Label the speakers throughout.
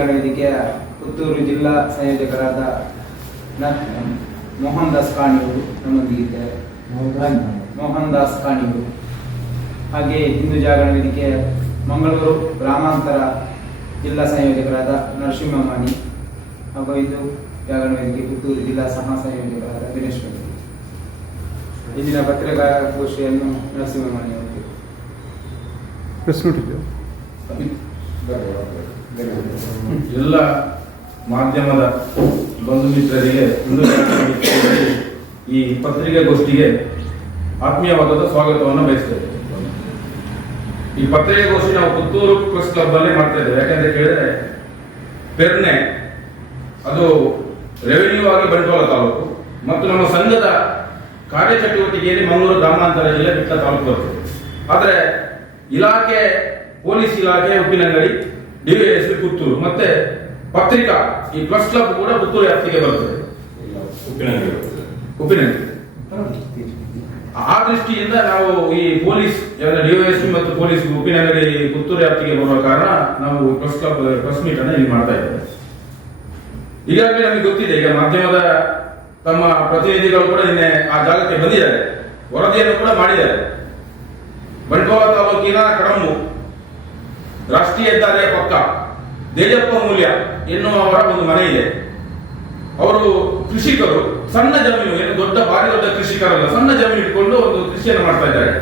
Speaker 1: ಜಾಗರಣ ವೇದಿಕೆಯ ಪುತ್ತೂರು ಜಿಲ್ಲಾ ಸಂಯೋಜಕರಾದ ಮೋಹನ್ ದಾಸ್ ಕಾಣಿಯವರು ನಮ್ಮೊಂದಿಗಿದ್ದಾರೆ. ಮೋಹನ್ ದಾಸ್ ಕಾಣಿಯವರು. ಹಾಗೆ ಹಿಂದೂ ಜಾಗರಣ ವೇದಿಕೆಯ ಮಂಗಳೂರು ಗ್ರಾಮಾಂತರ ಜಿಲ್ಲಾ ಸಂಯೋಜಕರಾದ ನರಸಿಂಹಮಾಣಿ ಹಾಗೂ ಇದು ಜಾಗರಣ ವೇದಿಕೆ ಪುತ್ತೂರು ಜಿಲ್ಲಾ ಸಹ ಸಂಯೋಜಕರಾದ ದಿನೇಶ್ ಇಲ್ಲಿನ ಇಂದಿನ ಪತ್ರಿಕಾಗೋಷ್ಠಿಯನ್ನು ನರಸಿಂಹಮಾಣಿ ಅವರು.
Speaker 2: ಎಲ್ಲ ಮಾಧ್ಯಮದ ಬಂಧು ಮಿತ್ರರಿಗೆ ಈ ಪತ್ರಿಕೆ ಗೋಷ್ಠಿಗೆ ಈ ಪತ್ರಿಕಾಗೋಷ್ಠಿಗೆ ಆತ್ಮೀಯವಾದ ಸ್ವಾಗತವನ್ನು ಬಯಸ್ತೇವೆ. ಈ ಪತ್ರಿಕಾಗೋಷ್ಠಿ ನಾವು ಪುತ್ತೂರು ಪ್ರೆಸ್ ಕ್ಲಬ್ ಅಲ್ಲೇ ಮಾಡ್ತಾ ಇದ್ದೇವೆ. ಯಾಕಂದ್ರೆ ಕೇಳಿದ್ರೆ ಪೆರ್ನೆ, ಅದು ರೆವಿನ್ಯೂ ಆಗಿ ಬಂಟ್ವಾಳ ತಾಲೂಕು ಮತ್ತು ನಮ್ಮ ಸಂಘದ ಕಾರ್ಯಚಟುವಟಿಕೆಯಲ್ಲಿ ಮಂಗಳೂರು ಗ್ರಾಮಾಂತರ ಜಿಲ್ಲೆ ಬಿಟ್ಟ ತಾಲೂಕು ಬರ್ತದೆ. ಆದರೆ ಇಲಾಖೆ, ಪೊಲೀಸ್ ಇಲಾಖೆ, ಉಪ್ಪಿನಂಗಡಿ ಡಿವೈಎಸ್ಪಿ ಪುತ್ತೂರು ಮತ್ತೆ ಪತ್ರಿಕಾ, ಈ ಪ್ರೆಸ್ ಕ್ಲಬ್ ಕೂಡ ಪುತ್ತೂರು ವ್ಯಾಪ್ತಿಗೆ ಬರ್ತದೆ. ಉಪ್ಪಿನಂಗಡಿ ಆ ದೃಷ್ಟಿಯಿಂದ ನಾವು ಈ ಪೊಲೀಸ್ ಡಿವೈಎಸ್ಪಿ ಮತ್ತು ಪೊಲೀಸ್ ಉಪ್ಪಿನಂಗಡಿ ಪುತ್ತೂರು ವ್ಯಾಪ್ತಿಗೆ ಬರುವ ಕಾರಣ ನಾವು ಪ್ರೆಸ್ ಕ್ಲಬ್ ಪ್ರೆಸ್ ಮೀಟ್ ಅನ್ನು ಇಲ್ಲಿ ಮಾಡ್ತಾ ಇದ್ದೇವೆ. ಈಗಾಗಲೇ ನಮಗೆ ಗೊತ್ತಿದೆ, ಈಗ ಮಾಧ್ಯಮದ ತಮ್ಮ ಪ್ರತಿನಿಧಿಗಳು ಕೂಡ ನಿನ್ನೆ ಆ ಜಾಗಕ್ಕೆ ಬಂದಿದ್ದಾರೆ. ವರದಿಯನ್ನು ಕೂಡ ಮಾಡಿದ್ದಾರೆ. ಬಂಟ್ವಾಳ ತಾಲೂಕಿನ ಕಡಂಬು ರಾಷ್ಟ್ರೀಯ ಹೆದ್ದಾರಿಯ ಪಕ್ಕ ದೇಜಪ್ಪ ಮೂಲ್ಯ ಎನ್ನುವವರ ಒಂದು ಮನೆ ಇದೆ. ಅವರು ಕೃಷಿಕರು, ಸಣ್ಣ ಜಮೀನು, ಏನು ದೊಡ್ಡ, ಭಾರಿ ದೊಡ್ಡ ಕೃಷಿಕರಲ್ಲ, ಸಣ್ಣ ಜಮೀನು ಇಟ್ಕೊಂಡು ಒಂದು ಕೃಷಿಯನ್ನು ಮಾಡ್ತಾ ಇದ್ದಾರೆ.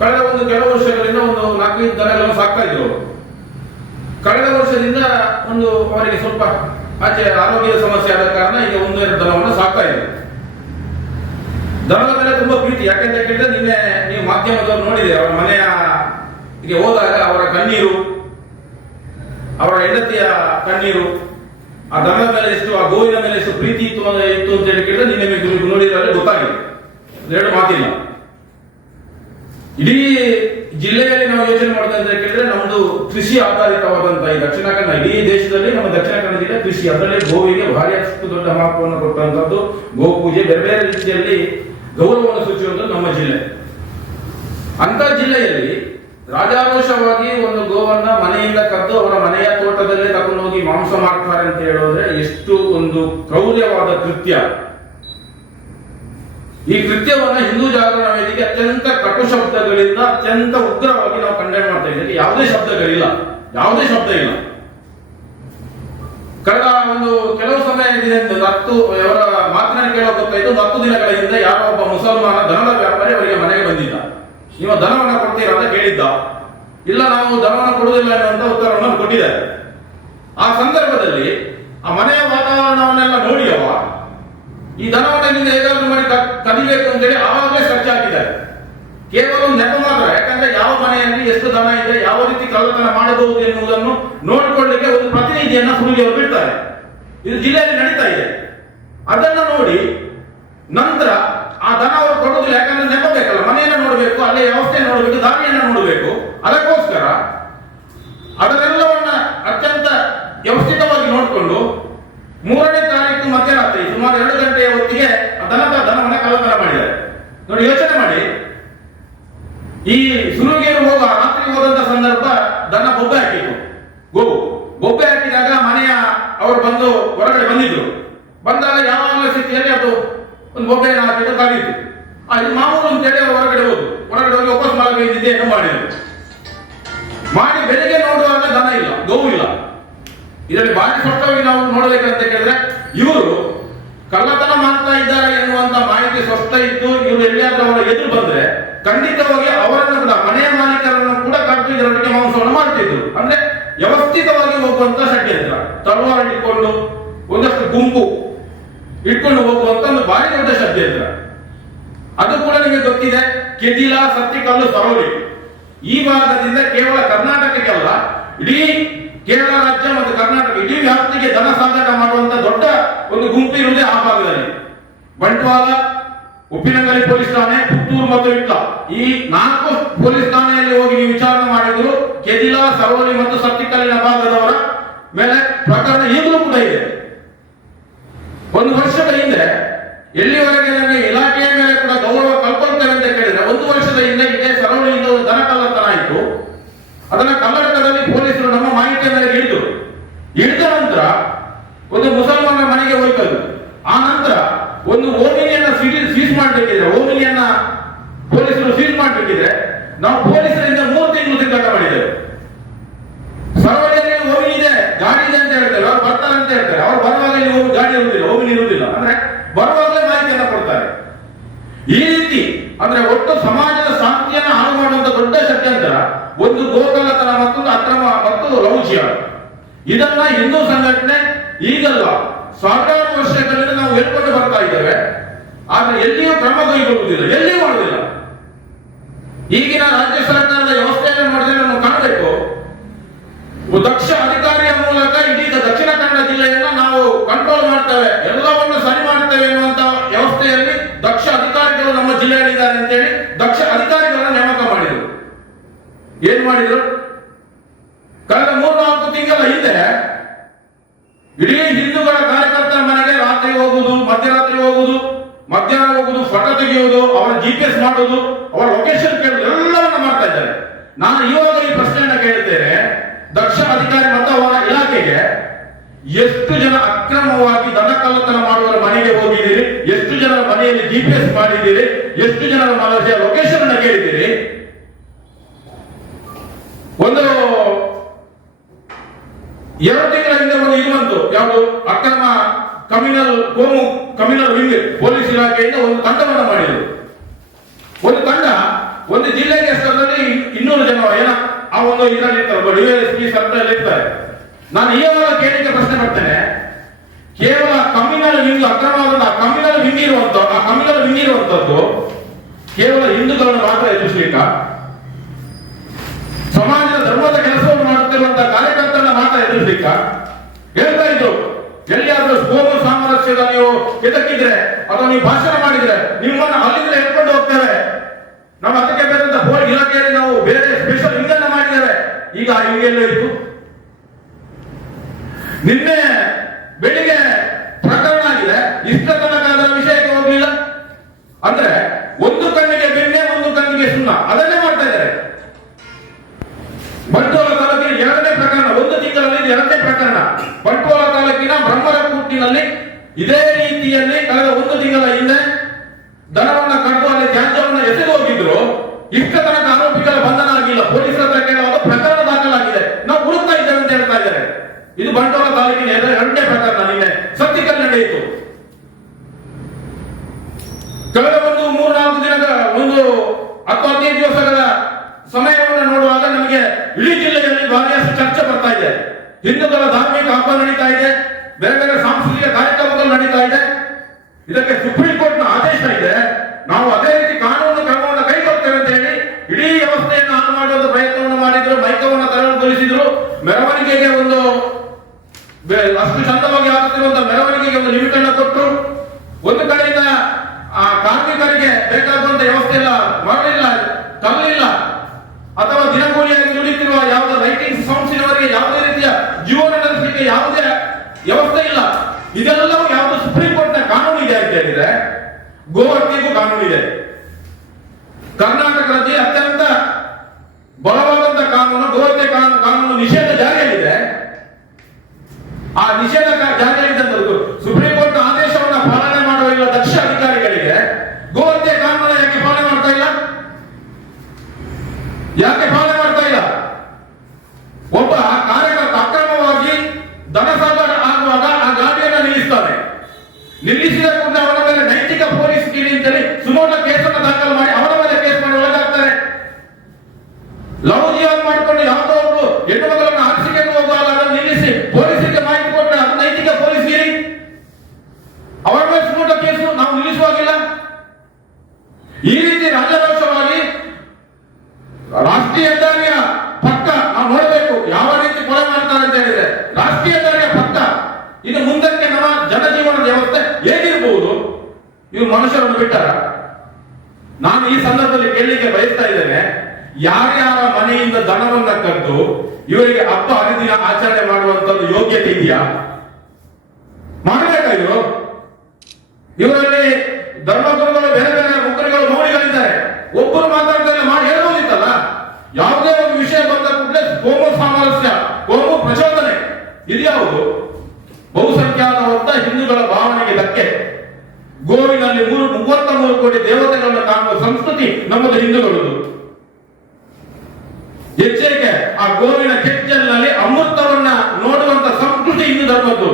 Speaker 2: ಕಳೆದ ಒಂದು ಕೆಲವು ವರ್ಷಗಳಿಂದ ಒಂದು ನಾಲ್ಕೈದು ದನಗಳನ್ನು ಸಾಕ್ತಾ ಇದ್ರು ಕಳೆದ ವರ್ಷದಿಂದ ಒಂದು ಅವರಿಗೆ ಸ್ವಲ್ಪ ಆಚೆ ಆರೋಗ್ಯದ ಸಮಸ್ಯೆ ಆದ ಕಾರಣ ಈಗ ಒಂದೆರಡು ದನವನ್ನು ಸಾಕ್ತಾ ಇದ್ದಾರೆ ದನದ ಮೇಲೆ ತುಂಬಾ ಪ್ರೀತಿ, ಯಾಕೆಂತ ಕೇಳಿದ್ರೆ ನಿನ್ನೆ ನೀವು ಮಾಧ್ಯಮದವರು ನೋಡಿದೆ ಅವರ ಮನೆಯ ಹೋದಾಗ ಅವರ ಕಣ್ಣೀರು ಅವರ ಹೆಂಡತಿಯ ಕಣ್ಣೀರು, ಆ ದನದ ಮೇಲೆ ಎಷ್ಟು, ಆ ಗೋವಿನ ಮೇಲೆ ಎಷ್ಟು ಪ್ರೀತಿ ಇತ್ತು ಇತ್ತು ಅಂತ ಹೇಳಿ ಕೇಳಿದ್ರೆ ಗುರು ನೋಡಿದ್ರೆ ಗೊತ್ತಾಗಿದೆ. ಎರಡು ಮಾತಿಲ್ಲ. ಇಡೀ ಜಿಲ್ಲೆಯಲ್ಲಿ ನಾವು ಯೋಚನೆ ಮಾಡೋದು ಅಂತ ಕೇಳಿದ್ರೆ ನಮ್ದು ಕೃಷಿ ಆಧಾರಿತವಾದಂತ ಈ ದಕ್ಷಿಣ ಕನ್ನಡ, ಇಡೀ ದೇಶದಲ್ಲಿ ನಮ್ಮ ದಕ್ಷಿಣ ಕನ್ನಡ ಜಿಲ್ಲೆ ಕೃಷಿ, ಅದರಲ್ಲಿ ಗೋವಿಗೆ ಭಾರಿ ಅಷ್ಟು ದೊಡ್ಡ ಮಹತ್ವವನ್ನು ಕೊಟ್ಟಂತದ್ದು ಗೋ ಪೂಜೆ ಬೇರೆ ಬೇರೆ ರೀತಿಯಲ್ಲಿ ಗೌರವವನ್ನು ಸೂಚಿಸುವಂತದ್ದು ನಮ್ಮ ಜಿಲ್ಲೆ. ಅಂತ ಜಿಲ್ಲೆಯಲ್ಲಿ ರಾಜಾರೋಷವಾಗಿ ಒಂದು ಗೋವನ್ನ ಮನೆಯಿಂದ ಕದ್ದು ಅವರ ಮನೆಯ ತೋಟದಲ್ಲೇ ತಗೊಂಡು ಹೋಗಿ ಮಾಂಸ ಮಾಡ್ತಾರೆ ಅಂತ ಹೇಳಿದ್ರೆ ಎಷ್ಟು ಒಂದು ಕ್ರೌರ್ಯವಾದ ಕೃತ್ಯ. ಈ ಕೃತ್ಯವನ್ನ ಹಿಂದೂ ಜಾಗರಣ ವೇದಿಕೆ ಅತ್ಯಂತ ಕಟು ಶಬ್ದಗಳಿಂದ ಅತ್ಯಂತ ಉಗ್ರವಾಗಿ ನಾವು ಕಂಡೆಮ್ ಮಾಡ್ತಾ ಇದ್ದೀವಿ. ಯಾವುದೇ ಶಬ್ದಗಳಿಲ್ಲ. ಯಾವುದೇ ಶಬ್ದ ಇಲ್ಲ. ಕಳೆದ ಒಂದು ಕೆಲವು ಸಮಯ ಹತ್ತು ಅವರ ಮಾತನಾಡಿ ಕೇಳೋ ಗೊತ್ತಾಯ್ತು. ಹತ್ತು ದಿನಗಳ ಹಿಂದೆ ಯಾರೋ ಒಬ್ಬ ಮುಸಲ್ಮಾನ ದನದ ವ್ಯಾಪಾರಿ ಅವರಿಗೆ ನೀವು ಧನವನ್ನು ಕೊಡ್ತೀರಾ ಅಂತ ಕೇಳಿದ್ದ. ಇಲ್ಲ, ನಾವು ಧನವನ್ನು ಕೊಡುವುದಿಲ್ಲ ಅಂತ ಉತ್ತರವನ್ನು ಕೊಟ್ಟಿದ್ದಾರೆ. ಆ ಸಂದರ್ಭದಲ್ಲಿ ಆ ಮನೆಯ ವಾತಾವರಣವನ್ನೆಲ್ಲ ನೋಡಿಯವ ಈ ಧನವನ್ನ ನಿಂದ ಹೇಗಾದ್ರೂ ಮಾಡಿ ಕದಿಬೇಕು ಅಂತೇಳಿ ಆವಾಗಲೇ ಸರ್ಚ್ ಹಾಕಿದ್ದಾರೆ. ಕೇವಲ ಒಂದು ನೆಪ ಮಾತ್ರ, ಯಾಕಂದ್ರೆ ಯಾವ ಮನೆಯಲ್ಲಿ ಎಷ್ಟು ದನ ಇದೆ, ಯಾವ ರೀತಿ ಕಳ್ಳತನ ಮಾಡಬಹುದು ಎನ್ನುವುದನ್ನು ನೋಡಿಕೊಳ್ಳಿಕ್ಕೆ ಒಂದು ಪ್ರತಿನಿಧಿಯನ್ನ ಅವರು ಬಿಡ್ತಾರೆ. ಇದು ಜಿಲ್ಲೆಯಲ್ಲಿ ನಡೀತಾ ಇದೆ. ಅದನ್ನ ನೋಡಿ ನಂತರ ಆ ದನ ಅವರು ಕೊಡೋದಿಲ್ಲ ಯಾಕಂದ್ರೆ ನೆಪ ಬೇಕಲ್ಲ, ಮನೆಯನ್ನ ನೋಡಬೇಕು ಅದಕ್ಕೋಸ್ಕರ ಅದನ್ನೆಲ್ಲವನ್ನ ಅತ್ಯಂತ ವ್ಯವಸ್ಥಿತವಾಗಿ ನೋಡಿಕೊಂಡು ಮೂರನೇ ತಾರೀಕು ಮಧ್ಯರಾತ್ರಿ ಸುಮಾರು ಎರಡು ಗಂಟೆಯ ಹೊತ್ತಿಗೆ ಆ ದನದ ದನವನ್ನ ಕಳ್ಳತನ ಮಾಡಿದ್ದಾರೆ ನೋಡಿ ಯೋಚನೆ ಮಾಡಿ ಈ ಸುರುಗೇರು ಹೋಗ ರಾತ್ರಿ ಹೋದಂತ ಸಂದರ್ಭ ದನ ಬೊಬ್ಬೆ ಹಾಕಿತ್ತು ಗೋವು ಬೊಬ್ಬೆ ಹಾಕಿದಾಗ ಮನೆಯ ಅವರು ಬಂದು ಹೊರಗಡೆ ಬಂದಿದ್ರು ಬಂದಾಗ ಯಾವಾಗಲೂ ಸ್ಥಿತಿಯಲ್ಲಿ ಅದು ಒಂದು ಬೊಬ್ಬೆಯನ್ನು ಹಾಕಿದ್ದು ಕಾದಿತ್ತು ಆ ಇದು ಮಾಮೂಲು ಅಂತೇಳಿ ಅವರು ಹೊರಗಡೆ ಹೋದ್ರು ಹೊರಗಡೆ ಹೋಗಿ ವಾಪಸ್ ಮಲಗಿದ್ದೇನು ಮಾಡಿದ್ರು ಮಾಡಿ ಬೆಳಿಗ್ಗೆ ನೋಡುವಾಗ ದನ ಇಲ್ಲ, ಗೋವು ಇಲ್ಲ. ಇದರಲ್ಲಿ ಬಾಯಿ ಸ್ಪಷ್ಟವಾಗಿ ನಾವು ನೋಡಬೇಕಂತ ಕೇಳಿದ್ರೆ ಇವರು ಕಳ್ಳತನ ಮಾಡ್ತಾ ಇದ್ದಾರೆ ಎನ್ನುವಂತ ಮಾಹಿತಿ ಸ್ಪಷ್ಟ ಇದ್ದು ಇವರು ಎಲ್ಲಿಯಾದ್ರೂ ಎದುರು ಬಂದ್ರೆ ಖಂಡಿತವಾಗಿ ಅವರನ್ನು ಕೂಡ, ಮನೆಯ ಮಾಲೀಕರನ್ನು ಕೂಡ ಕಟ್ಟು ಇದರೊಟ್ಟಿಗೆ ಮಾಂಸವನ್ನು ಮಾಡ್ತಿದ್ರು ಅಂದ್ರೆ ವ್ಯವಸ್ಥಿತವಾಗಿ ಹೋಗುವಂತ ಷಡ್ಯಂತ್ರ. ತಳವಾರ ಇಟ್ಕೊಂಡು ಒಂದಷ್ಟು ಗುಂಪು ಇಟ್ಕೊಂಡು ಹೋಗುವಂತ ಒಂದು ಬಾರಿ ದೊಡ್ಡ ಷಡ್ಯಂತ್ರ. ಅದು ಕೂಡ ನಿಮಗೆ ಗೊತ್ತಿದೆ, ಕೆದಿಲ ಸತ್ತಿಕಲ್ಲು ಸರೋಲಿ ಈ ಭಾಗದಿಂದ ಕೇವಲ ಕರ್ನಾಟಕಕ್ಕೆಲ್ಲ, ಇಡೀ ಕೇರಳ ರಾಜ್ಯ ಮತ್ತು ಕರ್ನಾಟಕ, ಇಡೀ ವ್ಯಾಪ್ತಿಗೆ ಧನ ಸಾಗಾಟ ಮಾಡುವಂತ ದೊಡ್ಡ ಒಂದು ಗುಂಪು ಇರುವುದೇ ಆ ಭಾಗದಲ್ಲಿ. ಬಂಟ್ವಾಳ, ಉಪ್ಪಿನಂಗಲಿ ಪೊಲೀಸ್ ಠಾಣೆ, ಪುತ್ತೂರು ಮತ್ತು ಇಟ್ಲ. ಈ ನಾಲ್ಕು ಪೊಲೀಸ್ ಠಾಣೆಯಲ್ಲಿ ಹೋಗಿ ನೀವು ವಿಚಾರಣೆ ಮಾಡಿದ್ರು, ಕೆದಿಲ, ಸರೋಲಿ ಮತ್ತು ಸತ್ತಿಕಲ್ಲಿನ ಭಾಗದವರ ಮೇಲೆ ಪ್ರಕರಣ ಈಗಲೂ ಕೂಡ ಇದೆ. ಒಂದು ವರ್ಷದ ಹಿಂದೆ ಎಲ್ಲಿವರೆಗೆ ನನಗೆ ಇಲಾಖೆಯ ಮೇಲೆ ಕೂಡ ಗೌರವ ಒಂದು ಮುಸಲ್ಮಾನರ ಮನೆಗೆ ಹೋಯ್ತದ್ದು ಆ ನಂತರ ಒಂದು ಓಮಿನಿಯನ್ನ ಸೀಸ್ ಮಾಡಬೇಕಿದ್ರೆ ಓಮಿನಿಯನ್ನ ಪೊಲೀಸರು ಸೀಸ್ ಮಾಡಬೇಕಿದ್ರೆ ನಾವು ಪೊಲೀಸರು ಇದನ್ನ ಹಿಂದೂ ಸಂಘಟನೆ ಈಗಲ್ಲ. ಸಾವಿರಾರು ವರ್ಷಗಳಿಂದ ನಾವು ಹೇಳ್ಕೊಂಡು ಬರ್ತಾ ಇದ್ದೇವೆ. ಆದ್ರೆ ಎಲ್ಲಿಯೂ ಕ್ರಮ ಕೈಗೊಳ್ಳುವುದಿಲ್ಲ. ಎಲ್ಲಿಯೂ ಮಾಡುವುದಿಲ್ಲ. ಈಗಿನ ರಾಜ್ಯ ಸರ್ಕಾರದ ವ್ಯವಸ್ಥೆಯನ್ನು ಮಾಡಿದ್ರೆ ನಾವು ಕಾಣಬೇಕು. ದಕ್ಷ ಅಧಿಕಾರಿಯ ಮೂಲಕ ಇದೀಗ ದಕ್ಷಿಣ ಕನ್ನಡ ಜಿಲ್ಲೆಯನ್ನ ನಾವು ಕಂಟ್ರೋಲ್ ಮಾಡ್ತೇವೆ. ಎಲ್ಲವನ್ನು ಸರಿ ಮಾಡ್ತೇವೆ ಎನ್ನುವಂತ ವ್ಯವಸ್ಥೆಯಲ್ಲಿ ದಕ್ಷ ಅಧಿಕಾರಿಗಳು ನಮ್ಮ ಜಿಲ್ಲೆಯಲ್ಲಿದ್ದಾರೆ ಅಂತೇಳಿ ದಕ್ಷ ಅಧಿಕಾರಿಗಳನ್ನ ನೇಮಕ ಮಾಡಿದರು. ಏನ್ ಮಾಡಿದ್ರು ಕಳೆದ ಮೂರ್ನಾಲ್ಕು ತಿಂಗಳ ಹಿಂದೆ ಇಡೀ ಹಿಂದೂಗಳ ಕಾರ್ಯಕರ್ತರ ಮನೆಗೆ ರಾತ್ರಿ ಹೋಗುದು ಮಧ್ಯರಾತ್ರಿ ಹೋಗುದು ಮಧ್ಯಾಹ್ನ ತೆಗೆಯುವುದು, ಅವರ ಜಿ ಪಿ ಎಸ್ ಮಾಡುವುದು, ಅವರ ಲೊಕೇಶನ್ ಕೇಳುವುದು, ಎಲ್ಲವನ್ನ ಮಾಡ್ತಾ ಇದ್ದಾರೆ. ನಾನು ಇವಾಗ ಈ ಪ್ರಶ್ನೆಯನ್ನ ಕೇಳುತ್ತೇನೆ. ದಕ್ಷ ಅಧಿಕಾರಿ ಮತ್ತು ಅವರ ಇಲಾಖೆಗೆ ಎಷ್ಟು ಜನ ಅಕ್ರಮವಾಗಿ ದನ ಕಳ್ಳತನ ಮಾಡುವವರ ಮನೆಗೆ ಹೋಗಿದ್ದೀರಿ? ಎಷ್ಟು ಜನರ ಮನೆಯಲ್ಲಿ ಜಿ ಪಿ ಎಸ್ ಮಾಡಿದ್ದೀರಿ? ಎಷ್ಟು ಜನರ ಮನೆಯ ಲೊಕೇಶನ್ ಅನ್ನ ಕೇಳಿದ್ದೀರಿ? ಒಂದು ಎರಡು ತಿಂಗಳ ಹಿಂದೆ ಒಂದು ಇದು ಬಂತು. ಯಾವುದು? ಅಕ್ರಮ ಕಮ್ಯುನಲ್ ಕೋಮು ಕಮ್ಯುನಲ್ ವಿಂಗ್ ಪೊಲೀಸ್ ಇಲಾಖೆಯಿಂದ ಒಂದು ತಂಡವನ್ನು ಮಾಡಿದರು. ಒಂದು ತಂಡ, ಒಂದು ಜಿಲ್ಲೆಗೆ ಸ್ಥಳದಲ್ಲಿ ಇನ್ನೂರು ಜನ ಏನ, ಆ ಒಂದು ಇದರಲ್ಲಿ ಇರ್ತಾರೆ ಇರ್ತಾರೆ. ನಾನು ಈವಾಗ ಕೇಳಿಕೆ ಪ್ರಶ್ನೆ ಮಾಡ್ತೇನೆ. ಕೇವಲ ಕಮ್ಯುನಲ್ ವಿಂಗ್ ಅಕ್ರಮವಾದ ಕಮ್ಯುನಲ್ ವಿಂಗ್ ಇರುವಂತ ಆ ಕಮ್ಯುನಲ್ ವಿಂಗ್ ಇರುವಂತದ್ದು ಕೇವಲ ಹಿಂದೂಗಳನ್ನು ಮಾತ್ರ ಎದುರಿಸಲಿಕ್ಕ. ಸಮಾಜದ ಧರ್ಮದ ಕೆಲಸವನ್ನು ಮಾಡುತ್ತಿರುವಂತಹ ಕಾರ್ಯಕರ್ತರನ್ನ ಮಾತ್ರ ಎದುರಿಸಲಿಕ್ಕ. ಹೇಳ್ತಾ ಇದ್ರು, ಎಲ್ಲಿಯಾದ್ರೂ ಹೋಮ ಸಾಮರಸ್ಯದ ನೀವು ಎದಕ್ಕಿದ್ರೆ ಅಥವಾ ನೀವು ಭಾಷಣ ಮಾಡಿದ್ರೆ, ನಿಮ್ಮನ್ನು ಅಲ್ಲಿಂದ ಎತ್ಕೊಂಡು ಹೋಗ್ತೇವೆ. ನಮ್ಮ ಅದಕ್ಕೆ ಬೇರೆಂತ ಫೋನ್ ಇಲಾಖೆಯಲ್ಲಿ ನಾವು ಬೇರೆ ಸ್ಪೆಷಲ್ ಹಿಂಗನ್ನ ಮಾಡಿದ್ದೇವೆ. ಈಗ ಆ ಹಿಂಗೆ ಇತ್ತು? ನಿನ್ನೆ ಬೆಳಿಗ್ಗೆ ಪ್ರಕರಣ ಆಗಿದೆ. ಇಷ್ಟ ತನಕ ಅದರ ವಿಷಯಕ್ಕೆ ಹೋಗ್ಲಿಲ್ಲ. ಅಂದ್ರೆ ಒಂದು ಕಣ್ಣಿಗೆ ಬೆಣ್ಣೆ ಒಂದು ಕಣ್ಣಿಗೆ ಸುಣ್ಣ. ಅದನ್ನೇ ಮಾಡ್ತಾ ಇದ್ದಾರೆ. ಬಂಟ್ವಾಳ ತಾಲೂಕಿನ ಎರಡನೇ ಪ್ರಕರಣ, ಒಂದು ತಿಂಗಳಲ್ಲಿ ಎರಡನೇ ಪ್ರಕರಣ. ಬಂಟ್ವಾಳ ಇದೇ ರೀತಿಯಲ್ಲಿ ಕಳೆದ ಒಂದು ತಿಂಗಳ ಹಿಂದೆ ದನವನ್ನ ಕಟ್ಟು ಅಲ್ಲಿ ತ್ಯಾಜ್ಯವನ್ನು ಎಸೆದು ಹೋಗಿದ್ರು ಇಷ್ಟ ತನಕ ಆರೋಪಿಗಳ ಬಂಧನ ಆಗಿಲ್ಲ. ಪೊಲೀಸರ ಹತ್ರ ಪ್ರಕರಣ ದಾಖಲಾಗಿದೆ. ನಾವು ಹುಡುಕ್ತಾ ಇದ್ದೇವೆ ಅಂತ ಹೇಳ್ತಾ ಇದ್ದಾರೆ. ಇದು ಬಂಟ್ವಾಳ ತಾಲೂಕಿನ ಎರ- ಎರಡನೇ ಪ್ರಕರಣ ನಿನ್ನೆ ಸತ್ಯಕಲ್ಲಿ ನಡೆಯಿತು. ಕಳೆದ ಒಂದು ಮೂರ್ನಾಲ್ಕು ನಾಲ್ಕು ದಿನಗಳ, ಒಂದು ಹತ್ತು ಹದಿನೈದು ದಿವಸಗಳ ಸಮಯವನ್ನು ನೋಡುವಾಗ ನಮಗೆ ಇಡೀ ಜಿಲ್ಲೆಯಲ್ಲಿ ಬಹಳಷ್ಟು ಚರ್ಚೆ ಬರ್ತಾ ಇದೆ. ಹಿಂದೂಗಳ ಧಾರ್ಮಿಕ ಹಬ್ಬ ನಡೀತಾ ಇದೆ. ಬೇರೆ ಬೇರೆ ಸಾಂಸ್ಕೃತಿಕ ಕಾರ್ಯಕ್ರಮಗಳು ನಡೀತಾ ಇದೆ. ಇದಕ್ಕೆ ಸುಪ್ರೀಂ ಕೋರ್ಟ್ನ ಆದೇಶ ಇದೆ. ನಾವು ಅದೇ ರೀತಿ ಕಾನೂನು ಕ್ರಮವನ್ನು ಕೈಗೊಳ್ತೇವೆ ಅಂತ ಹೇಳಿ ಇಡೀ ವ್ಯವಸ್ಥೆಯನ್ನು ಆನ್ ಮಾಡುವ ಪ್ರಯತ್ನವನ್ನು ಮಾಡಿದ್ರು, ಮೈಕವನ್ನು ತರಗೊಳಿಸಿದ್ರು. ಮೆರವಣಿಗೆಗೆ ಒಂದು ಅಷ್ಟು ಚಂದವಾಗಿ ಆಗುತ್ತಿರುವಂತಹ ಮೆರವಣಿಗೆಗೆ ಒಂದು ಲಿಮಿಟ್ ಅನ್ನು ಕೊಟ್ಟು ಒಂದು ಕಡೆಯಿಂದ ಆ ಕಾರ್ಮಿಕರಿಗೆ ಬೇಕಾಗುವಂತ ವ್ಯವಸ್ಥೆ ಇಲ್ಲ ಮಾಡಲಿಲ್ಲ ಕಲ್ಲಿಲ್ಲ ಅಥವಾ ದಿನಗೂಲಿಯಾಗಿ ದುಡಿತಿರುವ ಯಾವುದೇ ಲೈಟಿಂಗ್ ಸೌಂಡ್ಸಿನವರಿಗೆ ಯಾವುದೇ ರೀತಿಯ ಜೀವನ ನಡೆಸಲಿಕ್ಕೆ ಯಾವುದೇ ವ್ಯವಸ್ಥೆ ಇಲ್ಲ ಇದೆಲ್ಲವೂ ಯಾವುದು ಸುಪ್ರೀಂ ಕೋರ್ಟ್ನ ಕಾನೂನು ಇದೆ ಅಂತ ಹೇಳಿದ್ರೆ ಗೋಹತ್ಯೆಗೂ ಕಾನೂನು ಇದೆ ಕರ್ನಾಟಕದಲ್ಲಿ ಅತ್ಯಂತ ಬಲವಾದಂತ ಕಾನೂನು ಗೋಹತ್ಯೆ ಕಾನೂನು ಕಾನೂನು ನಿಷೇಧ ಜಾರಿಯಲ್ಲಿದೆ ಆ ನಿಷೇಧ ಕಾ- ಜಾರಿಯಲ್ಲಿದ್ದಂಥದ್ದು ಸುಪ್ರೀಂ ಕೋರ್ಟ್ ಆದೇಶವನ್ನ ಪಾಲನೆ ಮಾಡುವ ಇಲ್ಲ ದಕ್ಷ ಅಧಿಕಾರಿಗಳಿಗೆ ಗೋಹತ್ಯೆ ಕಾನೂನು ಯಾಕೆ ಪಾಲನೆ ಮಾಡ್ತಾ ಇಲ್ಲ ಯಾಕೆ ಪಾಲನೆ ಮಾಡ್ತಾ ಇಲ್ಲ ಒಬ್ಬ ಕಾರ್ಯಕರ್ತ ಅಕ್ರಮವಾಗಿ ದನ ಸಾಗಾಟ ಆಗುವಾಗ ಆ ಗಾಡಿಯನ್ನ ನಿಲ್ಲಿಸ್ತಾನೆ ನಿಲ್ಲಿಸಿದ ಕೂಡಲೇ ಅವನ ಮೇಲೆ ನೈತಿಕ ಪೊಲೀಸ್ ಕಿಡಿ ಅಂತೇಳಿ ಸುಮೋಟ ಕೇಸನ್ನು ದಾಖಲು ಮಾಡಿ ಅವನ ಮೇಲೆ ಕೇಸ್ ಮಾಡಿ ಒಳಗಾಗ್ತಾರೆ ಲವ್ ಜೀವನ ಮಾಡಿಕೊಂಡು ಯಾವುದೋ ಒಬ್ರು ಹೆಣ್ಣು ಮಗಳನ್ನು ಆರಿಸಿಕೊಂಡು ಹೋಗುವಾಗ ಅದನ್ನು ನಿಲ್ಲಿಸಿ ಪೊಲೀಸರಿಗೆ ಮಾಹಿತಿ ಕೊಟ್ಟರೆ ಅದು ನೈತಿಕ ಪೊಲೀಸ್ ಗಿರಿ ಅವರ ಮೇಲೆ ಸುಮೋಟ ಕೇಸು ನಾವು ನಿಲ್ಲಿಸುವಾಗಿಲ್ಲ ಈ ರೀತಿ ರಾಜರೋಷವಾಗಿ ರಾಷ್ಟ್ರೀಯ ಹೆದ್ದಾರಿಯ ಪಕ್ಕ ನಾವು ನೋಡಬೇಕು ಯಾವ ರೀತಿ ಕೊಲೆ ಮಾಡ್ತಾರೆ ಅಂತ ಹೇಳಿದ್ರೆ, ರಾಷ್ಟ್ರೀಯ ಹೆದ್ದಾರಿಯ ಪಕ್ಕ. ಇನ್ನು ಮುಂದಕ್ಕೆ ನಮ್ಮ ಜನಜೀವನ ವ್ಯವಸ್ಥೆ ಹೇಗಿರಬಹುದು ಇವರು ಮನುಷ್ಯರನ್ನು ಬಿಟ್ಟಾರ? ನಾನು ಈ ಸಂದರ್ಭದಲ್ಲಿ ಕೇಳಲಿಕ್ಕೆ ಬಯಸ್ತಾ ಇದ್ದೇನೆ, ಯಾರ್ಯಾರ ಮನೆಯಿಂದ ದನವನ್ನ ಕದ್ದು ಇವರಿಗೆ ಹಬ್ಬ, ಹರಿದಿನ ಆಚರಣೆ ಮಾಡುವಂತದ್ದು ಯೋಗ್ಯತೆ ಇದೆಯಾ? ಮಾಡಬೇಕಾ ಇವರು? ಇವರಲ್ಲಿ ಧರ್ಮಗುರುಗಳು ಬೇರೆ ಬೇರೆ ಮುಖರಿಗಳು ಮೌನಿಗಳಿದ್ದಾರೆ ಒಬ್ಬರು ಮಾತಾಡ್ತಾರೆ ಮಾಡಿ ಹೇಳ್ಬೋದಿತ್ತಲ್ಲ ಯಾವುದೇ ಒಂದು ವಿಷಯ ಬಂದ ಕೂಡಲೇ ಕೋಮು ಸಾಮರಸ್ಯ ಕೋಮು ಪ್ರಚೋದನೆ ಇದ್ಯಾವುದು ಬಹುಸಂಖ್ಯಾತವಂತ ಹಿಂದೂಗಳ ಭಾವನೆಗೆ ಧಕ್ಕೆ ಗೋವಿನಲ್ಲಿ ಮೂರು ಮೂವತ್ತ ಮೂರು ಕೋಟಿ ದೇವತೆಗಳನ್ನು ಕಾಣುವ ಸಂಸ್ಕೃತಿ ನಮ್ಮದು ಹಿಂದೂಗಳದು. ಎಚ್ಚರಿಕೆ, ಆ ಗೋವಿನ ಕೆಚ್ಚಲಿನಲ್ಲಿ ಅಮೃತವನ್ನ ನೋಡುವಂತ ಸಂಸ್ಕೃತಿ ಹಿಂದೂ ಧರ್ಮದ್ದು.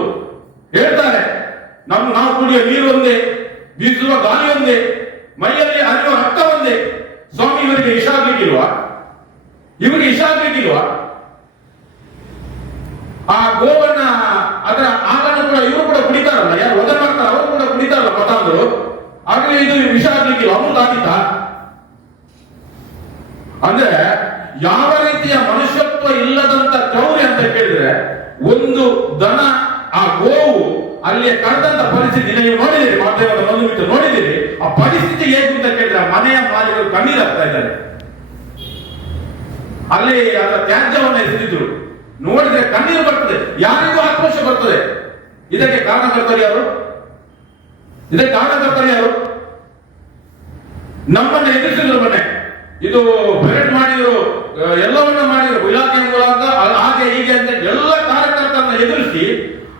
Speaker 2: ಹೇಳ್ತಾರೆ, ನಮ್ಮ ನಾವು ಕುಡಿಯೋ ನೀರು ಒಂದೇ, ಬೀಸುವ ಒಂದೇ, ಮೈಯಲ್ಲಿ ಹರಿಯುವ ರಕ್ತ ಒಂದೇ. ಸ್ವಾಮಿ, ಇವರಿಗೆ ಇಶಾ ಆಗ್ಲಿಕ್ಕಿಲ್ವಾ? ಇವರಿಗೆ ಇಶಾ ಆಗ್ಲಿಕ್ಕಿಲ್ವಾ? ಆ ಗೋವನ್ನ ಅಲ್ಲಿ ಅದರ ತ್ಯಾಜ್ಯವನ್ನು ಎಸೆದಿದ್ರು ನೋಡಿದ್ರೆ ಕಣ್ಣೀರು ಬರ್ತದೆ. ಯಾರಿಗೂ ಆಕ್ರೋಶ ಬರ್ತದೆ. ಇದಕ್ಕೆ ಕಾರಣ ಬರ್ತಾರೆ ಯಾರು? ಇದಕ್ಕೆ ಕಾರಣ ಬರ್ತಾರೆ ಯಾರು? ನಮ್ಮನ್ನ ಎದುರಿಸಿದ್ರು ಮನೆ ಇದು ಪರೇಡ್ ಮಾಡಿದ್ರು ಎಲ್ಲವನ್ನ ಮಾಡಿದ್ರು. ಇಲಾಖೆ ಮೂಲಕ ಹಾಗೆ ಹೀಗೆ ಅಂತ ಎಲ್ಲ ಕಾರ್ಯಕರ್ತರನ್ನ ಎದುರಿಸಿ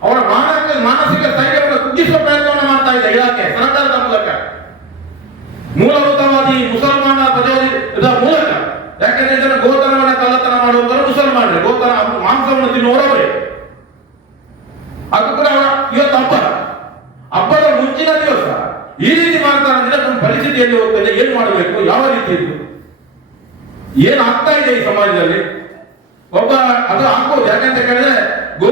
Speaker 2: ಅವರ ಮಾನಸಿಕ ಮಾನಸಿಕ ಸ್ಥೈರ್ಯವನ್ನು ಕುಗ್ಗಿಸುವ ಪ್ರಯತ್ನವನ್ನು ಮಾಡ್ತಾ ಇದೆ ಇಲಾಖೆ, ಸರ್ಕಾರದ ಮೂಲಕ. ಮೂಲಭೂತವಾದಿ ಮುಸಲ್ಮಾನ ಪ್ರಜೋದಿದ ಮೂಲಕ. ಯಾಕೆಂದ್ರೆ ಗೋತನವನ್ನ ಕಳ್ಳತನ ಮಾಡುವಂತರು ಮುಸಲ್ಮಾನರೇ. ಗೋತನ ಮಾಂಸವನ್ನು ತಿನ್ನುವರವರೇ ಅದು ಕೂಡ ಇವತ್ತು ಹಬ್ಬ. ಹಬ್ಬದ ಮುಂಚಿನ ದಿವಸ ಈ ರೀತಿ ಮಾಡ್ತಾರೆ ಅಂದ್ರೆ ನಮ್ಮ ಪರಿಸ್ಥಿತಿಯಲ್ಲಿ ಹೋಗ್ತದೆ. ಏನ್ ಮಾಡಬೇಕು? ಯಾವ ರೀತಿ ಇದು? ಏನ್ ಆಗ್ತಾ ಇದೆ ಈ ಸಮಾಜದಲ್ಲಿ? ಒಬ್ಬ ಅದು ಆಗ್ಬೋದು. ಯಾಕಂತ ಕೇಳಿದ್ರೆ ಗೋ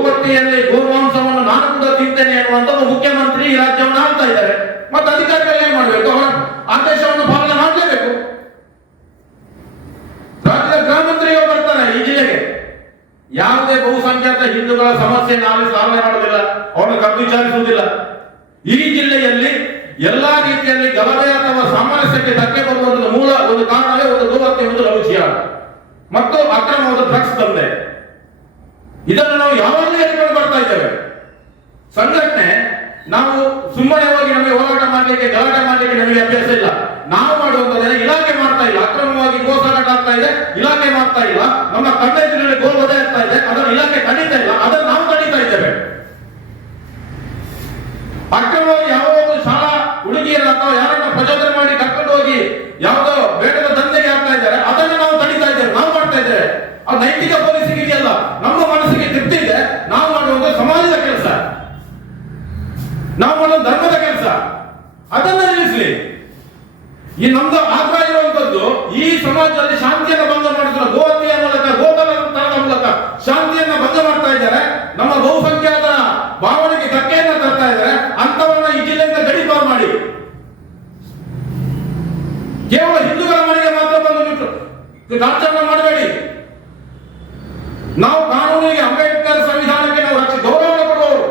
Speaker 2: ಗೋಮಾಂಸವನ್ನು ನಾನು ಕೂಡ ತಿಂತೇನೆ ಅನ್ನುವಂತ ಮುಖ್ಯಮಂತ್ರಿ ಈ ರಾಜ್ಯವನ್ನು ಆಳ್ತಾ ಇದ್ದಾರೆ. ಮತ್ತೆ ಅಧಿಕಾರಿಗಳು ಏನ್ ಮಾಡಬೇಕು? ಅವರ ಆದೇಶವನ್ನು ಪಾಲನೆ ಮಾಡಲೇಬೇಕು ರಾಜ್ಯದ ಗೃಹ ಮಂತ್ರಿಗಳು ಬರ್ತಾರೆ ಈ ಜಿಲ್ಲೆಗೆ ಯಾವುದೇ ಬಹುಸಂಖ್ಯಾತ ಹಿಂದೂಗಳ ಸಮಸ್ಯೆ ನಾವೇ ಸಾಧನೆ ಮಾಡುವುದಿಲ್ಲ, ಅವರನ್ನು ಕದ್ದು ವಿಚಾರಿಸುವುದಿಲ್ಲ. ಈ ಜಿಲ್ಲೆಯಲ್ಲಿ ಎಲ್ಲಾ ರೀತಿಯಲ್ಲಿ ಗಲಭೆ ಅಥವಾ ಸಾಮರಸ್ಯಕ್ಕೆ ಧಕ್ಕೆ ಬರುವಂತಹ ಮೂಲ ಒಂದು ಕಾರಣವೇ ಒಂದು ದುರ್ವತ್ತೆ ಒಂದು ಲವಚಿಯ ಮತ್ತು ಅಕ್ರಮವಾದ ಡ್ರಗ್ಸ್ ತಂದೆ. ಇದನ್ನು ನಾವು ಯಾವಾಗಲೂ ಹೇಳ್ಕೊಂಡು ಬರ್ತಾ ಇದ್ದೇವೆ. ಸಂಘಟನೆ, ನಾವು ಸುಮ್ಮನೆ ಹೋಗಿ ನಮಗೆ ಹೋರಾಟ ಮಾಡಲಿಕ್ಕೆ, ಗಲಾಟೆ ಮಾಡಲಿಕ್ಕೆ ನಮಗೆ ಅಭ್ಯಾಸ ಇಲ್ಲ. ನಾವು ಮಾಡುವಂತದ್ದು ಇಲಾಖೆ ಮಾಡ್ತಾ ಇಲ್ಲ. ಅಕ್ರಮವಾಗಿ ಗೋಸಾಟ ಆಗ್ತಾ ಇದೆ, ಇಲಾಖೆ ಮಾಡ್ತಾ ಇಲ್ಲ. ನಮ್ಮ ತಂದೆ ಇದೆ ಅದನ್ನು ಇಲಾಖೆ ಕಂಡಿತಾ ಇಲ್ಲ, ಅದನ್ನು ನಾವು ಕಂಡಿತಾ ಇದ್ದೇವೆ. ಅಕ್ರಮವಾಗಿ ಯಾವ ಒಂದು ಶಾಲಾ ಹುಡುಗಿಯರ ಅಥವಾ ಯಾರನ್ನ ಪ್ರಚೋದನೆ ಮಾಡಿ ಕರ್ಕೊಂಡು ಹೋಗಿ ಯಾವುದೋ ಬೇಡದ ದಂಧೆಗೆ ಆಗ್ತಾ ಇದ್ದಾರೆ ಅದನ್ನು ನಾವು ತಡೀತಾ ಇದ್ದೇವೆ ನಾವು ಮಾಡ್ತಾ ಇದ್ದೇವೆ ಆ ನೈತಿಕ ಪೊಲೀಸಿಗೆ ಇದೆಯಲ್ಲ ನಮ್ಮ ಮನಸ್ಸಿಗೆ ತೃಪ್ತಿ ಇದೆ ನಾವು ಮಾಡುವುದು ಸಮಾಜದ ಕೆಲಸ ನಾವು ಮಾಡೋದು ಧರ್ಮದ ಕೆಲಸ ಅದನ್ನ ನಿಲ್ಲಿಸಲಿ ಈ ನಮ್ದು ಆಗ್ರಹ ಇರುವಂತದ್ದು ಈ ಸಮಾಜದಲ್ಲಿ ಶಾಂತಿಯನ್ನು ಭಂಗ ಮಾಡಿದ್ರು ಗೋಹತ್ಯೆಯ ಮೂಲಕ ಗೋತನದ ಮೂಲಕ ಶಾಂತಿಯನ್ನ ಭಂಗ ಮಾಡ್ತಾ ಇದ್ದಾರೆ ನಮ್ಮ ಬಹುಸಂಖ್ಯಾತ ಭಾವನೆಗೆ ಧಕ್ಕೆಯನ್ನ ತರ್ತಾ ಇದ್ದಾರೆ ಅಂತವನ್ನ ಈ ಜಿಲ್ಲೆಯಿಂದ ಗಡಿಪಾರು ಮಾಡಿ ಕೇವಲ ಹಿಂದೂಗಳ ಮನೆಗೆ ಮಾತ್ರ ಬಂದು ಬಿಟ್ಟು ರಾಜಕಾರಣ ಮಾಡಬೇಡಿ. ನಾವು ಕಾನೂನಿಗೆ ಅಂಬೇಡ್ಕರ್ ಸಂವಿಧಾನಕ್ಕೆ ನಾವು ರಕ್ಷಣೆ ಗೌರವ ಕೊಡುವವರು.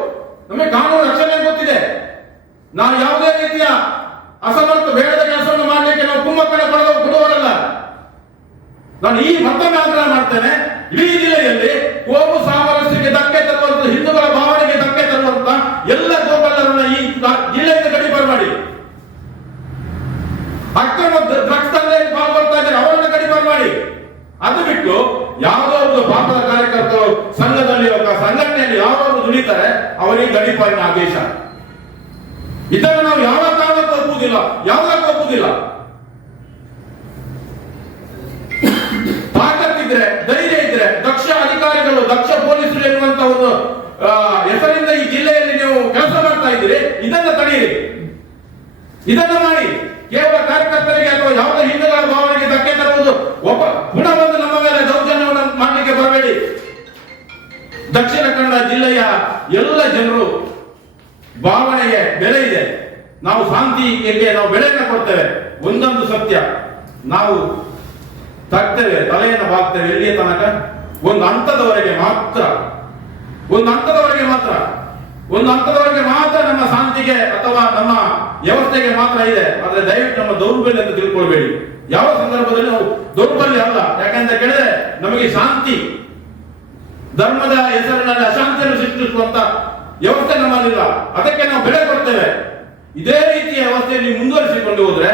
Speaker 2: ನಮಗೆ ಕಾನೂನು ರಕ್ಷಣೆ ಗೊತ್ತಿದೆ? ನಾವು ಯಾವುದೇ ರೀತಿಯ ಅಸಮರ್ಥ ಬೇಡದ ಕೆಲಸವನ್ನು ಮಾಡಲಿಕ್ಕೆ ನಾವು ಕುಮ್ಮಕ್ಕನ ಕೊಡಲು ಕೊಡುವವರಲ್ಲ ನಾನು ಈ ಮತ್ತೊಮ್ಮೆ ಆಗ್ರಹ ಮಾಡ್ತೇನೆ, ಇಡೀ ಜಿಲ್ಲೆಯಲ್ಲಿ ಕೋಮು ಸಾಮರಸ್ಯಕ್ಕೆ ಧಕ್ಕೆ ತರುವಂತಹ ಹಿಂದೂಗಳ ಭಾವನೆಗೆ ಧಕ್ಕೆ ತರುವಂತಹ ಎಲ್ಲ ಗೋಪಾಲರನ್ನ ಈ ಜಿಲ್ಲೆಯಿಂದ ಗಡಿಪಾರು ಮಾಡಿ ಡ್ರಗ್ಸ್ ದಂಧೆಯಲ್ಲಿ ಪಾಲ್ಗೊಳ್ತಾ ಇದ್ದಾರೆ. ಅವರನ್ನ ಕಡಿಮೆ ಮಾಡಿ ಅದು ಬಿಟ್ಟು ಯಾವುದೋ ಒಂದು ಪಾಪದ ಕಾರ್ಯಕರ್ತರು ಸಂಘದಲ್ಲಿ ಸಂಘಟನೆಯಲ್ಲಿ ಯಾವಾಗ ದುಡಿತಾರೆ, ಅವರಿಗೆ ಗಡಿಪಾಲಿನ ಆದೇಶ. ಇದನ್ನು ನಾವು ಯಾವ ಕಾರಣಕ್ಕೂ ಒಪ್ಪುವುದಿಲ್ಲ. ಯಾವುದಕ್ಕೂ ಒಪ್ಪುವುದಿಲ್ಲ. ತಾಕತ್ತಿದ್ರೆ ಧೈರ್ಯ ಇದ್ರೆ, ದಕ್ಷ ಅಧಿಕಾರಿಗಳು, ದಕ್ಷ ಪೊಲೀಸರು ಎನ್ನುವಂತ ಒಂದು ಹೆಸರಿಂದ ಈ ಜಿಲ್ಲೆಯಲ್ಲಿ ನೀವು ಕೆಲಸ ಮಾಡ್ತಾ ಇದ್ದೀರಿ, ಇದನ್ನ ತಡೆಯಿರಿ. ಇದನ್ನ ಮಾಡಿ. ಕೇವಲ ಕಾರ್ಯಕರ್ತರಿಗೆ ಅಥವಾ ಯಾವುದೇ ಹಿಂದೂಗಳ ಭಾವನೆಗೆ ಧಕ್ಕೆ ತರುವುದು ಒಬ್ಬ ಗುಣ ಬಂದು ನಮ್ಮ ಮೇಲೆ ದೌರ್ಜನ್ಯವನ್ನು ಮಾಡಲಿಕ್ಕೆ ಬರಬೇಡಿ. ದಕ್ಷಿಣ ಕನ್ನಡ ಜಿಲ್ಲೆಯ ಎಲ್ಲ ಜನರು ಭಾವನೆಗೆ ಬೆಲೆ ಇದೆ. ನಾವು ಶಾಂತಿಗೆ ನಾವು ಬೆಲೆಯನ್ನು ಕೊಡ್ತೇವೆ. ಒಂದೊಂದು ಸತ್ಯ. ನಾವು ತಗ್ತೇವೆ, ತಲೆಯನ್ನು ಬಾಗ್ತೇವೆ. ಎಲ್ಲಿಯ ತನಕ? ಒಂದು ಹಂತದವರೆಗೆ ಮಾತ್ರ. ಒಂದು ಹಂತದವರೆಗೆ ಮಾತ್ರ. ಒಂದು ಹಂತದವರೆಗೆ ಮಾತ್ರ ನಮ್ಮ ಶಾಂತಿಗೆ ಅಥವಾ ನಮ್ಮ ವ್ಯವಸ್ಥೆಗೆ ಮಾತ್ರ ಇದೆ. ಆದರೆ ದಯವಿಟ್ಟು ನಮ್ಮ ದೌರ್ಬಲ್ಯ ಅಂತ ತಿಳ್ಕೊಳ್ಬೇಡಿ. ಯಾವ ಸಂದರ್ಭದಲ್ಲಿ ನಾವು ದೌರ್ಬಲ್ಯ ಅಲ್ಲ. ಯಾಕಂತ ಕೇಳಿದ್ರೆ ನಮಗೆ ಶಾಂತಿ, ಧರ್ಮದ ಹೆಸರಿನಲ್ಲಿ ಅಶಾಂತಿಯನ್ನು ಸೃಷ್ಟಿಸುವಂತ ವ್ಯವಸ್ಥೆ ನಮ್ಮಲ್ಲಿಲ್ಲ. ಅದಕ್ಕೆ ನಾವು ಬೆಲೆ ಕೊಡ್ತೇವೆ. ಇದೇ ರೀತಿಯ ವ್ಯವಸ್ಥೆಯಲ್ಲಿ ಮುಂದುವರಿಸಿಕೊಂಡು ಹೋದ್ರೆ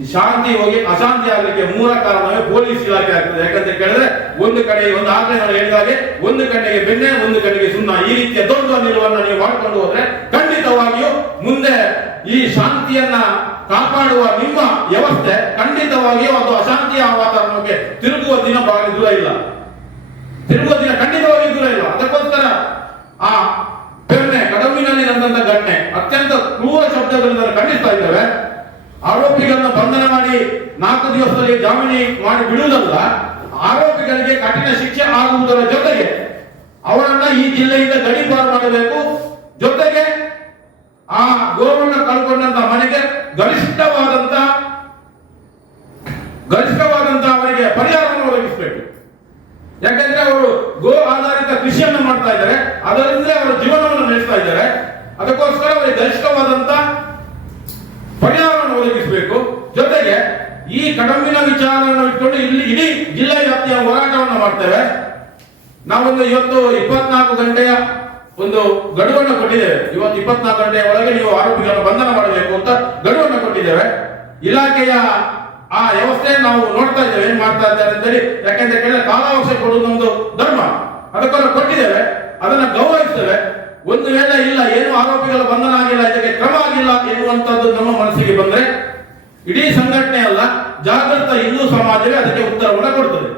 Speaker 2: ಈ ಶಾಂತಿ ಹೋಗಿ ಅಶಾಂತಿ ಆಗಲಿಕ್ಕೆ ಮೂಲ ಕಾರಣವೇ ಪೊಲೀಸ್ ಇಲಾಖೆ ಆಗ್ತದೆ. ಯಾಕಂತ ಕೇಳಿದ್ರೆ ಒಂದು ಕಡೆ ಒಂದು ಆಗ್ಲೇ ನಾನು ಹೇಳಿದಾಗೆ ಒಂದು ಕಡೆಗೆ ಬೆಣ್ಣೆ ಒಂದು ಕಡೆಗೆ ಸುಣ್ಣ. ಈ ರೀತಿಯ ದೊಡ್ಡ ನಿಲುವನ್ನು ನೀವು ಮಾಡಿಕೊಂಡು ಹೋದ್ರೆ ಖಂಡಿತವಾಗಿಯೂ ಮುಂದೆ ಈ ಶಾಂತಿಯನ್ನ ಕಾಪಾಡುವ ನಿಮ್ಮ ವ್ಯವಸ್ಥೆ ಖಂಡಿತವಾಗಿಯೂ ಅದು ಅಶಾಂತಿಯ ವಾತಾವರಣಕ್ಕೆ ತಿರುಗುವ ದಿನ ಬಹಳ ದೂರ ಇಲ್ಲ. ತಿರುಗುವ ದಿನ ಖಂಡಿತವಾಗಿ ದೂರ ಇಲ್ಲ. ಅದಕ್ಕೋಸ್ಕರ ಆ ಬೆಣ್ಣೆ ಕಡಮಿನಲ್ಲಿ ನಡೆದಂತ ಘಟನೆ, ಅತ್ಯಂತ ಕ್ರೂರ ಶಬ್ದಗಳಿಂದ ಖಂಡಿಸ್ತಾ ಇದ್ದೇವೆ. ಆರೋಪಿಗಳನ್ನ ಬಂಧನ ಮಾಡಿ ನಾಲ್ಕು ದಿವಸದಲ್ಲಿ ಜಾಮೀನು ಮಾಡಿ ಬಿಡುವುದಲ್ಲ, ಆರೋಪಿಗಳಿಗೆ ಕಠಿಣ ಶಿಕ್ಷೆ ಆಗುವುದರ ಜೊತೆಗೆ ಅವರನ್ನ ಈ ಜಿಲ್ಲೆಯಿಂದ ಗಡೀಪಾರು ಮಾಡಬೇಕು. ಜೊತೆಗೆ ಆ ಗೋವನ್ನ ಕಳ್ಕೊಂಡಂತ ಮನೆಗೆ ಗರಿಷ್ಠವಾದಂತ ಗರಿಷ್ಠವಾದಂತ ಅವರಿಗೆ ಪರಿಹಾರವನ್ನು ಒದಗಿಸಬೇಕು. ಯಾಕಂದ್ರೆ ಅವರು ಗೋ ಆಧಾರಿತ ಕೃಷಿಯನ್ನು ಮಾಡ್ತಾ ಇದ್ದಾರೆ. ಅದರಿಂದ ಅವರ ಜೀವನವನ್ನು ನಡೆಸ್ತಾ ಇದ್ದಾರೆ. ಅದಕ್ಕೋಸ್ಕರ ಅವರಿಗೆ ಗರಿಷ್ಠವಾದಂತ ಪರಿಹಾರವನ್ನು ಒದಗಿಸಬೇಕು ಜೊತೆಗೆ ಈ ಕಡಂಬಿನ ವಿಚಾರವನ್ನು ಇಟ್ಕೊಂಡು ಇಲ್ಲಿ ಇಡೀ ಜಿಲ್ಲಾ ವ್ಯಾಪ್ತಿಯ ಹೋರಾಟವನ್ನು ಮಾಡ್ತೇವೆ. ನಾವೊಂದು ಇವತ್ತು ಇಪ್ಪತ್ನಾಲ್ಕು ಗಂಟೆಯ ಒಂದು ಗಡುವನ್ನು ಕೊಟ್ಟಿದ್ದೇವೆ. ಇವತ್ತು ಇಪ್ಪತ್ನಾಲ್ಕು ಗಂಟೆಯ ಒಳಗೆ ನೀವು ಆರೋಪಿಗಳನ್ನು ಬಂಧನ ಮಾಡಬೇಕು ಅಂತ ಗಡುವನ್ನು ಕೊಟ್ಟಿದ್ದೇವೆ. ಇಲಾಖೆಯ ಆ ವ್ಯವಸ್ಥೆ ನಾವು ನೋಡ್ತಾ ಇದ್ದೇವೆ, ಏನ್ ಮಾಡ್ತಾ ಇದ್ದಾರೆ ಅಂತೇಳಿ. ಯಾಕೆಂದ್ರೆ ಕೇಳಿದ್ರೆ ಕಾಲಾವಕಾಶ ಕೊಡುವುದು ಒಂದು ಧರ್ಮ. ಅದಕ್ಕೆಲ್ಲ ಕೊಟ್ಟಿದ್ದೇವೆ. ಅದನ್ನ ಗೌರವಿಸ್ತೇವೆ. ಒಂದು ವೇಳೆ ಇಲ್ಲ, ಏನು ಆರೋಪಿಗಳು ಬಂಧನ ಆಗಿಲ್ಲ, ಇದಕ್ಕೆ ಕ್ರಮ ಆಗಿಲ್ಲ ಎನ್ನುವಂತದ್ದು ನಮ್ಮ ಮನಸ್ಸಿಗೆ ಬಂದ್ರೆ ಇಡೀ ಸಂಘಟನೆ ಅಲ್ಲ ಜಾಗೃತ ಹಿಂದೂ ಸಮಾಜವೇ ಅದಕ್ಕೆ ಉತ್ತರವನ್ನು ಕೊಡ್ತದೆ.